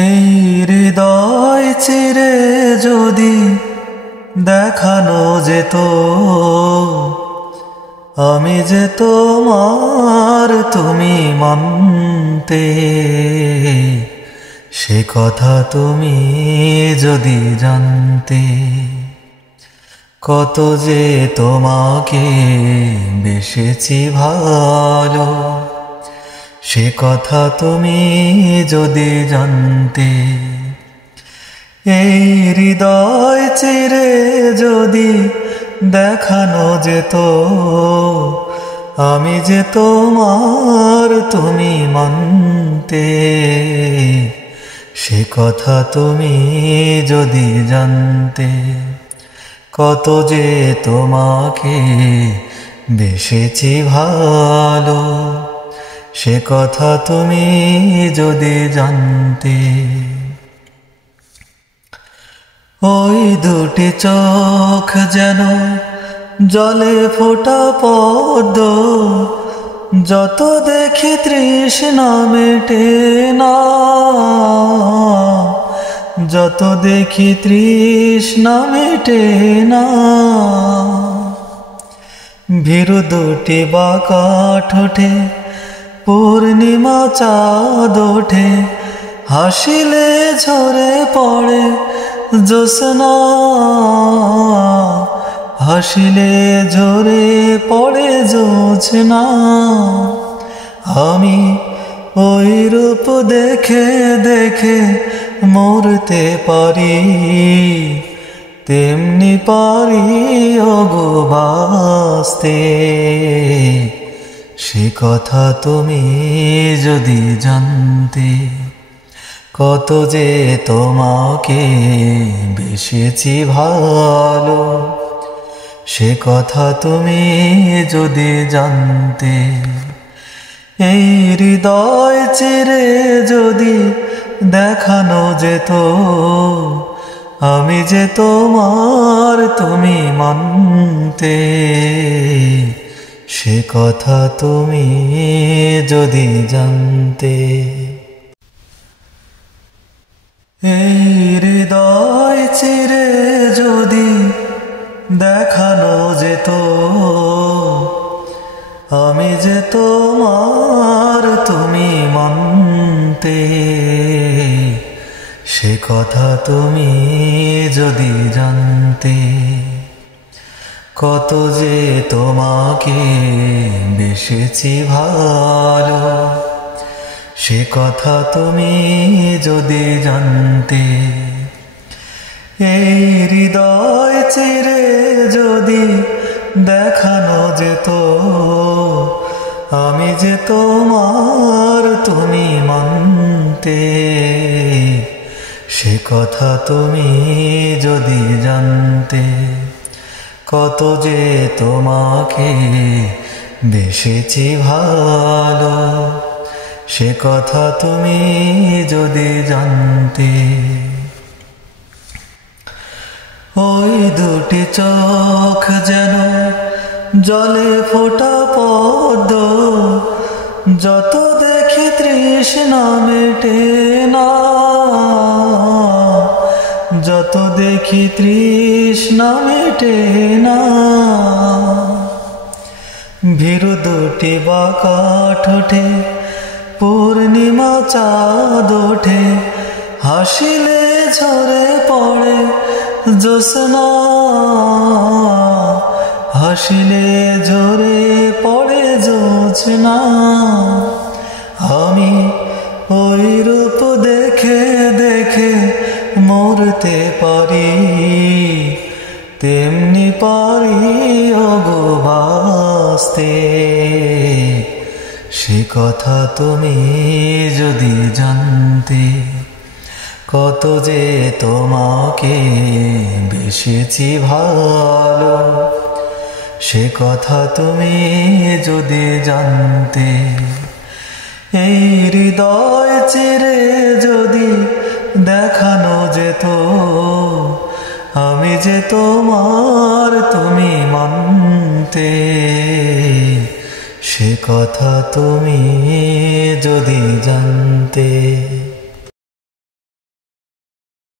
এই হৃদয় চিরে যদি দেখানো যেত আমি যে তোমার তুমি মানতে, সে কথা তুমি যদি জানতে। কত যে তোমাকে বেসেছি ভালো, সে কথা তুমি যদি জানতে। এই হৃদয় চিরে যদি দেখানো যেত আমি যে তোমার তুমি মানতে, সে কথা তুমি যদি জানতে। কত যে তোমাকে বেসেছি ভালো, সে কথা তুমি যদি জানতে। ওই দুটি চোখ যেন জলে ফোটা পদ্ম, যত দেখি তৃষ্ণা মেটে না, যত দেখি তৃষ্ণা মেটে না। ভীরু দুটি বাঁকা ঠোঁটে পূর্ণিমা চাঁদ ওঠে, হাসিলে ঝরে পড়ে জ্যোৎস্না, হাসিলে ঝরে পড়ে জ্যোৎস্না। আমি ওই রূপ দেখে দেখে মরতে পারি, তেমনি পারি ওগো বাঁচতে। সে কথা তুমি যদি জানতে। কত যে তোমাকে বেসেছি ভালো, সে কথা তুমি যদি জানতে। এই হৃদয় চিরে যদি দেখানো যেত আমি যে তোমার তুমি মানতে, সে কথা তুমি যদি জানতে। এই হৃদয় চিরে যদি দেখানো যেত আমি যে তোমার তুমি মানতে, সে কথা তুমি যদি জানতে। কত যে তোমাকে বেসেছি ভালো, সে কথা তুমি যদি জানতে। এই হৃদয় চিরে যদি দেখানো যেত আমি যে তোমার তুমি মানতে, সে কথা তুমি যদি জানতে। কত যে তোমাকে বেসেছি ভালো, সে কথা তুমি যদি জানতে। ওই দুটি চোখ যেন জলে ফোটা পদ্ম, যত দেখি তৃষ্ণা মেটে না, যত দেখি তৃষ্ণা মেটে না। ভীরু দুটি বাঁকা ঠোঁটে পূর্ণিমা চাঁদ ওঠে, হাসিলে ঝরে পড়ে জ্যোৎস্না, হাসিলে ঝরে পড়ে জ্যোৎস্না। আমি ওই রূপ দেখে দেখে মরতে পারি, তেমনি পারি ওগো বাঁচতে। সে কথা তুমি যদি জানতে। কত যে তোমাকে বেসেছি ভালো, সে কথা তুমি যদি জানতে। এই হৃদয় চিরে যদি দেখানো যেত আমি যে তোমার তুমি মানতে, সে কথা তুমি যদি জানতে।